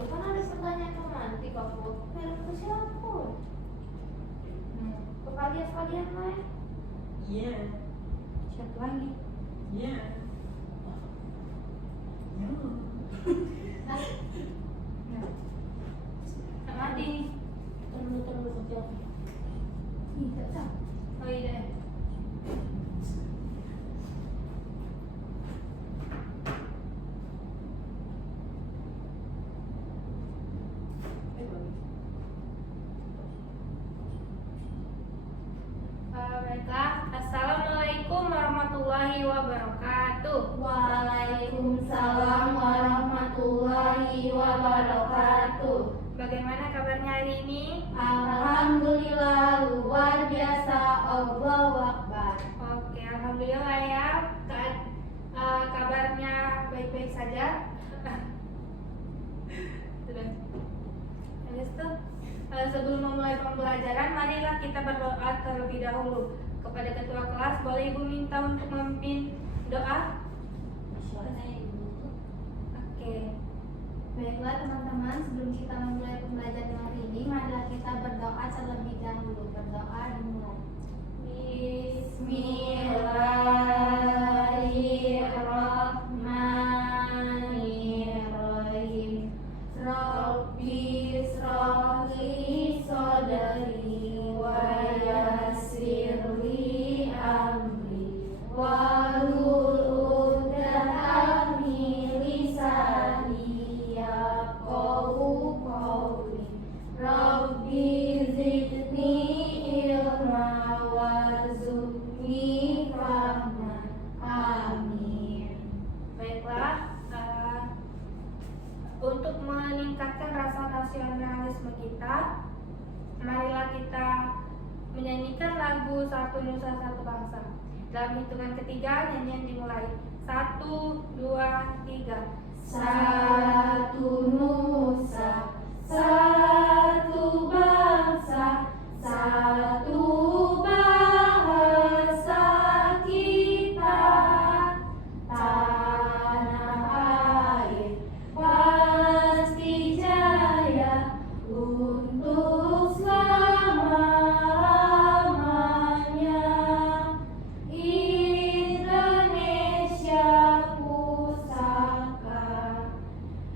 Tuh kan ada pertanyaan romantis aku. Film ke siapa? Ke kalian lah. Iya. Siapa lagi? Iya. Sama Adi. Terlalu kecil. Tidak tahu. Oh iya. Baiklah, Assalamualaikum warahmatullahi wabarakatuh. Waalaikumsalam warahmatullahi wabarakatuh. Bagaimana kabarnya hari ini? Alhamdulillah luar biasa. Allahu Akbar. Oke, alhamdulillah ya. Kabarnya baik-baik saja. Sudah. Habis itu, sebelum memulai pembelajaran, marilah kita berdoa terlebih dahulu. Kepada ketua kelas, boleh ibu minta untuk memimpin doa? Oke. Baiklah teman-teman, sebelum kita memulai pembelajaran hari ini, marilah kita berdoa terlebih dahulu. Berdoa dimulai. Bismillahirrahmanirrahim. Rabbi shrahli sadri wa yassirli amri wahlul 'uqdatam min lisani yafqahu qawli. Rabbi zidni ilma warzuqni fahma. Amin. Baiklah, untuk meningkatkan rasa nasionalisme kita, marilah kita menyanyikan lagu Satu Nusa Satu Bangsa. Dalam hitungan ketiga, nyanyian dimulai. 1, 2, 3. Satu nusa, satu bangsa, satu bahasa kita. Tanah air pasti jaya untuk selama-lamanya. Indonesia pusaka,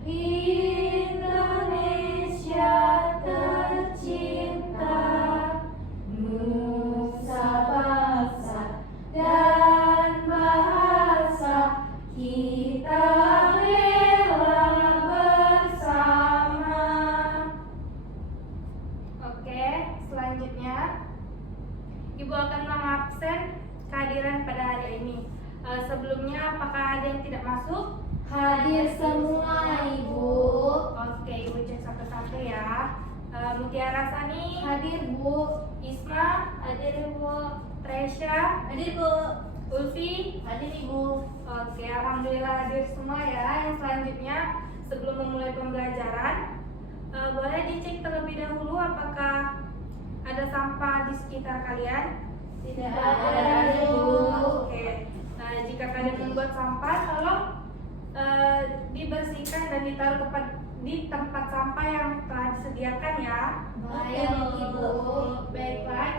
Indonesia tercinta, nusa bangsa dan bahasa kita rela bersama. Oke, selanjutnya Ibu akan mengabsen kehadiran pada hari ini. Sebelumnya, apakah ada yang tidak masuk? Hadir semua Ibu. Oke, Ibu cek satu-satu ya. Mutiara Sani, Hadir Bu. Isma, Hadir Ibu. Tresya, Hadir Bu. Ulfi. Hadir Ibu. Oke, alhamdulillah hadir semua ya. Yang selanjutnya, sebelum memulai pembelajaran, boleh dicek terlebih dahulu apakah ada sampah di sekitar kalian? Tidak ada Ibu. Oke. Jika kalian membuat sampah, tolong dibersihkan dan ditaruh di tempat sampah yang telah disediakan ya. Baik Ibu. Baiklah,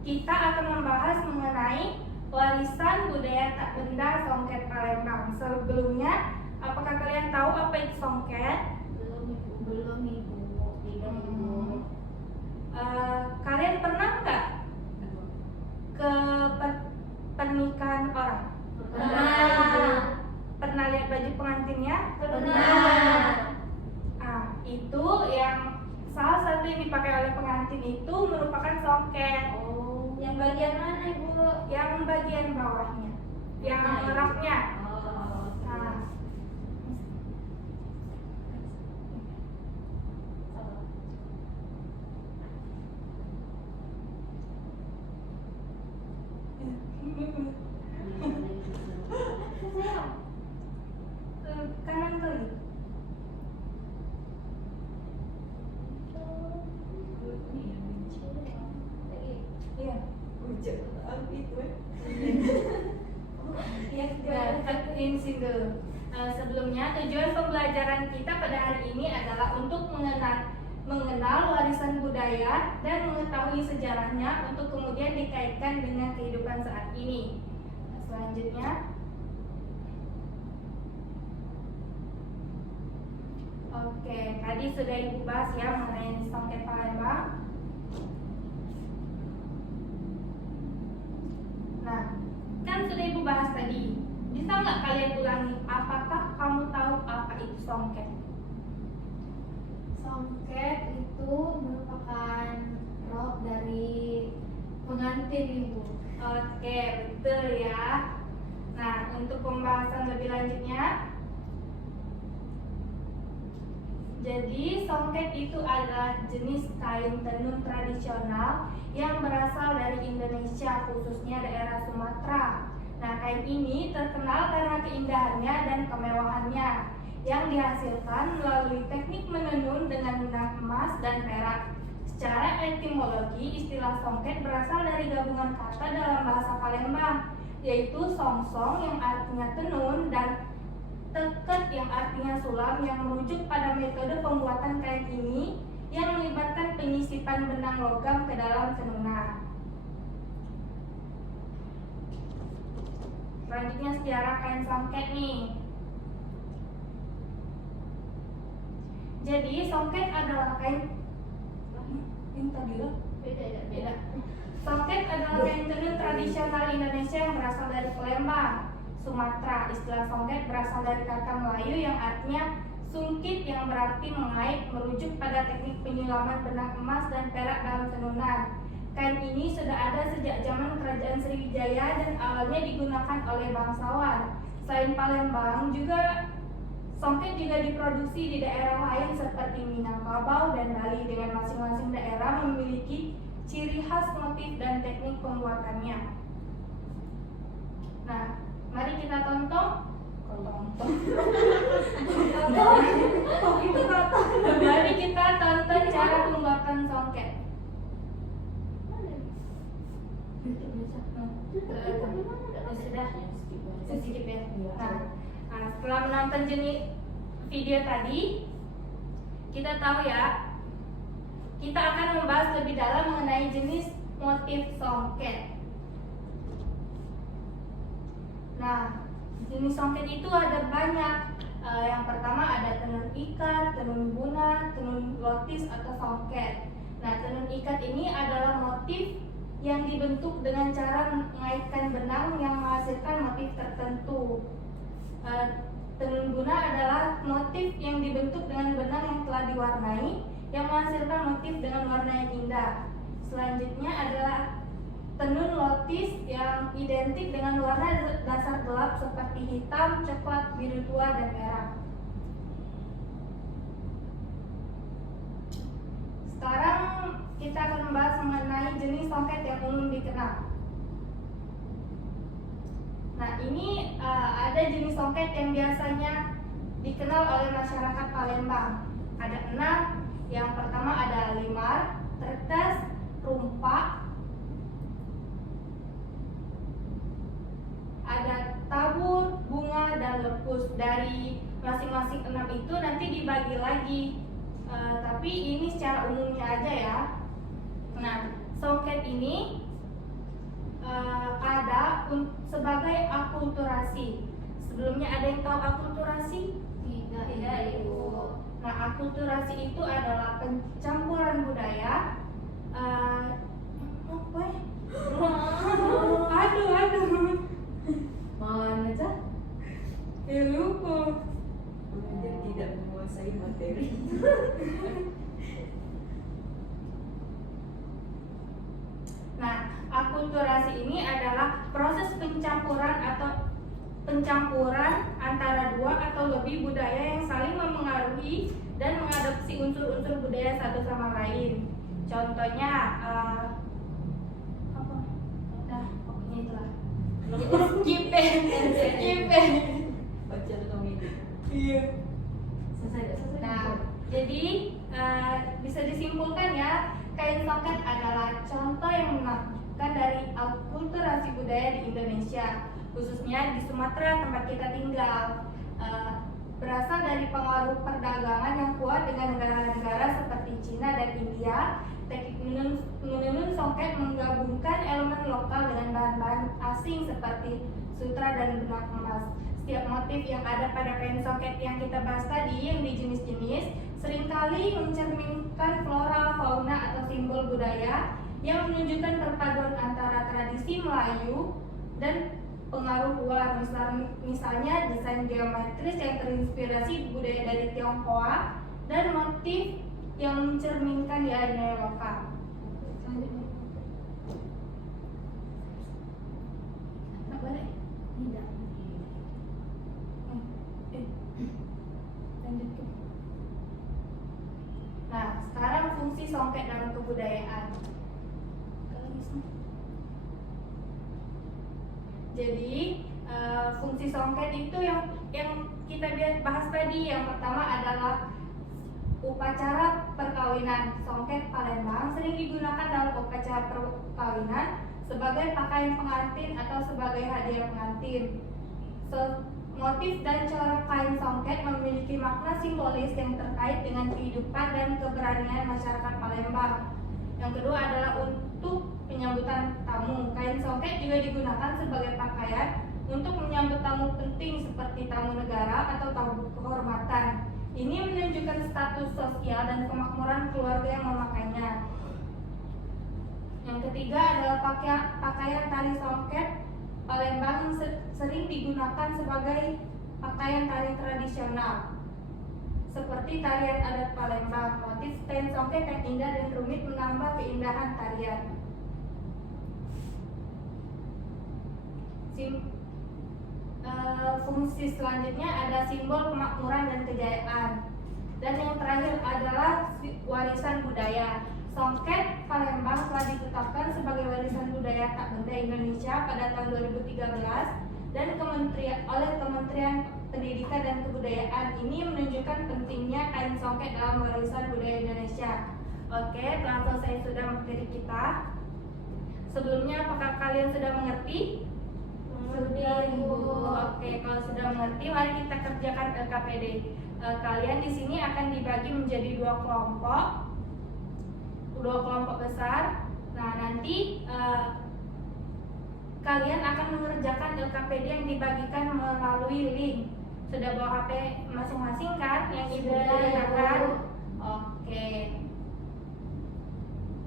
kita akan membahas mengenai warisan budaya tak benda Songket Palembang. Sebelumnya, apakah kalian tahu apa itu Songket? Belum Ibu. Tidak Ibu. Kalian pernah nggak ke pernikahan orang? Pernah. Pernah lihat baju pengantinnya? Pernah. Itu yang salah satu yang dipakai oleh pengantin itu merupakan songket. Oh, yang bagian mana Ibu? Yang bagian bawahnya, yang raknya. Oh. Nah, kanan kali. Iya. Hujan itu Ya, tujuan pembelajaran kita pada hari ini adalah untuk mengenal warisan budaya dan mengetahui sejarahnya untuk kemudian dikaitkan dengan kehidupan saat ini. Selanjutnya, oke, tadi sudah Ibu bahas ya mengenai Songket Palembang. Nah, kan sudah Ibu bahas tadi. Bisa nggak kalian ulangi? Apakah kamu tahu apa itu songket? Songket itu merupakan rok dari pengantin Ibu. Oke, betul ya. Nah, untuk pembahasan lebih lanjutnya, jadi songket itu adalah jenis kain tenun tradisional yang berasal dari Indonesia, khususnya daerah Sumatera. Nah, kain ini terkenal karena keindahannya dan kemewahannya yang dihasilkan melalui teknik menenun dengan benang emas dan perak. Secara etimologi, istilah songket berasal dari gabungan kata dalam bahasa Palembang, yaitu songsong yang artinya tenun dan teket yang artinya sulam, yang merujuk pada metode pembuatan kain ini yang melibatkan penyisipan benang logam ke dalam tenunan. Selanjutnya sejarah kain songket nih. Jadi songket adalah kain beda. Songket adalah kain tenun tradisional Indonesia yang berasal dari Palembang, Sumatera. Istilah songket berasal dari kata Melayu yang artinya sungkit, yang berarti mengait, merujuk pada teknik penyulaman benang emas dan perak dalam tenunan. Kain ini sudah ada sejak zaman Kerajaan Sriwijaya dan awalnya digunakan oleh bangsawan. Selain Palembang, songket juga diproduksi di daerah lain seperti Minangkabau dan Bali, dengan masing-masing daerah memiliki ciri khas motif dan teknik pembuatannya. Nah, mari kita tonton. Mari kita tonton cara pembuatan songket. Sudah skip ya. Nah, setelah menonton jenis video tadi, kita tahu ya, kita akan membahas lebih dalam mengenai jenis motif songket. Nah, jenis songket itu ada banyak. Yang pertama ada tenun ikat, tenun guna, tenun lotis atau songket. Nah, tenun ikat ini adalah motif yang dibentuk dengan cara mengaitkan benang yang menghasilkan motif tertentu. Tenun guna adalah motif yang dibentuk dengan benang yang telah diwarnai yang menghasilkan motif dengan warna yang indah. Selanjutnya adalah tenun lotis yang identik dengan warna dasar gelap seperti hitam, coklat, biru tua, dan merah. Sekarang kita akan membahas mengenai jenis songket yang umum dikenal. Nah, ini ada jenis songket yang biasanya dikenal oleh masyarakat Palembang. Ada 6. Yang pertama ada limar, tertes, rumpak, ada tabur, bunga, dan lepus. Dari masing-masing 6 itu nanti dibagi lagi, tapi ini secara umumnya aja ya. Nah, songket ini ada sebagai akulturasi. Sebelumnya ada yang tahu akulturasi? Tidak, Ibu. Nah, akulturasi itu adalah pencampuran budaya. Apa ya? Aduh. Mana aja? Lupa. Belajar tidak menguasai materi. Nah, akulturasi ini adalah proses pencampuran antara dua atau lebih budaya yang saling memengaruhi dan mengadopsi unsur-unsur budaya satu sama lain. Contohnya apa? Udah, pokoknya itulah. Skip. Baca dong ini. Iya. Selesai. Nah, jadi bisa disimpulkan ya, kain songket adalah contoh yang menakjubkan dari akulturasi budaya di Indonesia, khususnya di Sumatera tempat kita tinggal. berasal dari pengaruh perdagangan yang kuat dengan negara-negara seperti Cina dan India. Teknik menenun songket menggabungkan elemen lokal dengan bahan-bahan asing seperti sutra dan benang emas. Setiap motif yang ada pada kain songket yang kita bahas tadi, yang di jenis-jenis, seringkali mencerminkan flora, fauna, atau simbol budaya yang menunjukkan perpaduan antara tradisi Melayu dan pengaruh luar. Misalnya desain geometris yang terinspirasi budaya dari Tionghoa dan motif yang mencerminkan nilai-nilai lokal. Nggak boleh? Tidak. Lanjut ke. Nah, sekarang fungsi songket dalam kebudayaan. Jadi fungsi songket itu yang kita bahas tadi. Yang pertama adalah upacara perkawinan. Songket Palembang sering digunakan dalam upacara perkawinan sebagai pakaian pengantin atau sebagai hadiah pengantin. Motif dan corak kain songket memiliki makna simbolis yang terkait dengan kehidupan dan keberanian masyarakat Palembang. Yang kedua adalah untuk penyambutan tamu. Kain songket juga digunakan sebagai pakaian untuk menyambut tamu penting seperti tamu negara atau tamu kehormatan. Ini menunjukkan status sosial dan kemakmuran keluarga yang memakainya. Yang ketiga adalah pakaian tari songket Palembang sering digunakan sebagai pakaian tari tradisional seperti tarian adat Palembang. Motif kain songket yang indah dan rumit menambah keindahan tarian. Fungsi selanjutnya ada simbol kemakmuran dan kejayaan. Dan yang terakhir adalah warisan budaya. Songket Palembang telah ditetapkan sebagai warisan budaya tak benda Indonesia pada tahun 2013 dan oleh Kementerian Pendidikan dan Kebudayaan. Ini menunjukkan pentingnya kain songket dalam warisan budaya Indonesia. Oke, telah selesai sudah materi kita. Sebelumnya apakah kalian sudah mengerti? Sudah, Ibu. Oke, kalau sudah mengerti, mari kita kerjakan LKPD. Kalian di sini akan dibagi menjadi dua kelompok besar. Nah, nanti kalian akan mengerjakan LKPD yang dibagikan melalui link. Sudah bawa HP masing-masing kan? Yang Ibu gunakan? Oke.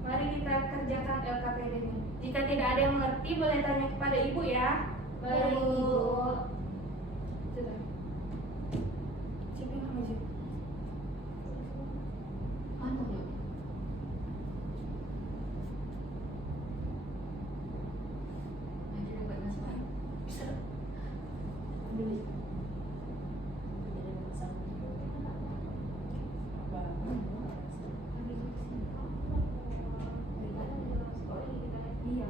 Mari kita kerjakan LKPD ini. Jika tidak ada yang mengerti, boleh tanya kepada Ibu ya. Baik, Ibu. Sudah. Siapa yang maju? Anu ya. Maju dapat masalah. Bisa. Ambil. Jadi masalah. Iya.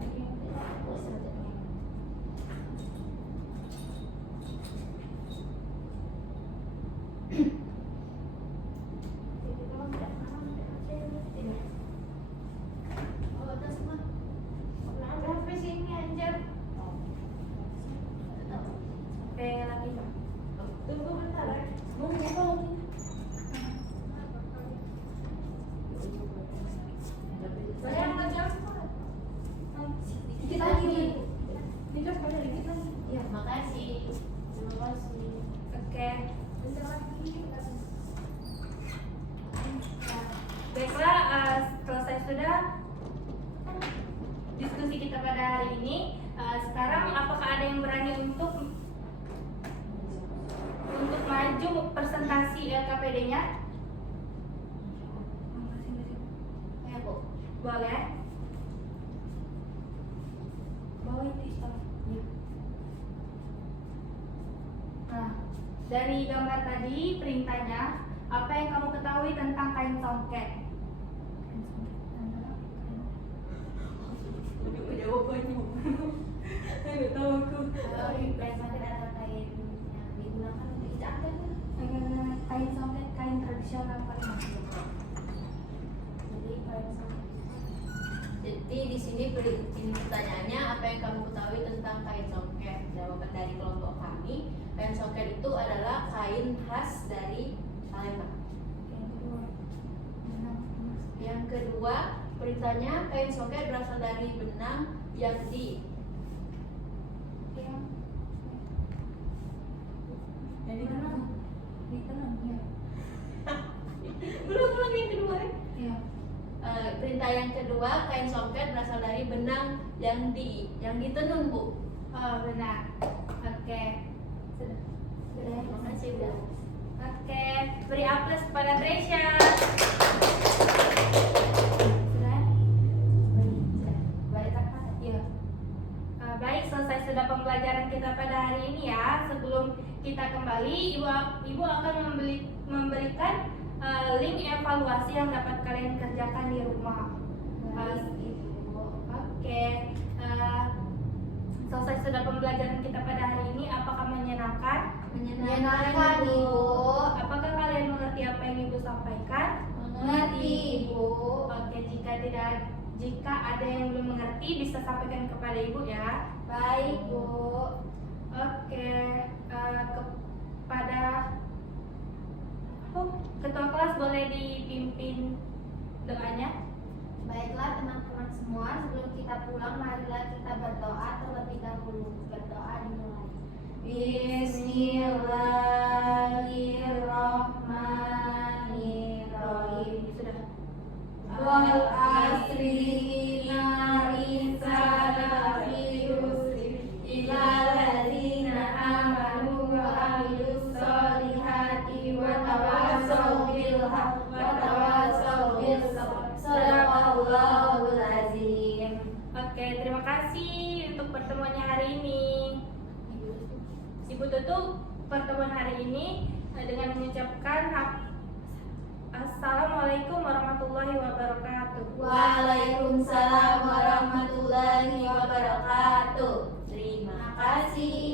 Tunggu bentar ya. Saya ngejam. Dikit lagi. Dikit lagi. Ya, makasih. Terima kasih. Oke. Bentar lagi. Baiklah, selesai sudah diskusi kita pada hari ini. Sekarang apakah ada yang berani untuk maju presentasi LKPD-nya? Ya, Bu. Boleh. Bawa itu Islam. Nah, dari gambar tadi perintahnya, apa yang kamu ketahui tentang kain songket? Udah jawabannya. Enggak tahu aku. Kalau di presentasi ada kain yang digunakan untuk ijakan. Kain songket, kain tradisional Palembang. Jadi kain songket. Jadi di sini pertanyaannya apa yang kamu ketahui tentang kain songket? Jawaban dari kelompok K. memahami, kain soket itu adalah kain khas dari Palembang. Yang kedua, beritanya kain soket berasal dari benang yang Jadi Di tenang ya. belum yang kedua. Iya. Perintah yang kedua, kain soket berasal dari benang yang ditenun, Bu. Oh benar. Oke. Sudah. Terima kasih, Bu. Oke, beri aplaus kepada Tresya. Sudah. Baik apa? Ya. Baik, selesai sudah pembelajaran kita pada hari ini ya. Sebelum kita kembali, Ibu akan memberikan link evaluasi yang dapat kalian kerjakan di rumah. Baik, Ibu. Oke. Selesai sudah pembelajaran kita pada hari ini. Apakah menyenangkan? Menyenangkan, Ibu. Apakah kalian mengerti apa yang Ibu sampaikan? Mengerti, Ibu. Oke, jika ada yang belum mengerti bisa sampaikan kepada Ibu ya. Baik, Bu. Oke, kepada ketua kelas boleh dipimpin doanya. Baiklah teman-teman semua, sebelum kita pulang marilah kita berdoa terlebih dahulu. Berdoa dimulai. Bismillahirrahmanirrahim. Sudah. Wal asri inna insana lafi khusr illa alladziina aamanu wa 'amilus sholihati wa tawassaw bil haqqi wa tawassaw bis sabr. Shadaqallahul azim. Oke, terima kasih untuk pertemuannya hari ini. Ibu tutup pertemuan hari ini dengan mengucapkan Assalamualaikum warahmatullahi wabarakatuh. Waalaikumsalam warahmatullahi wabarakatuh. Terima kasih.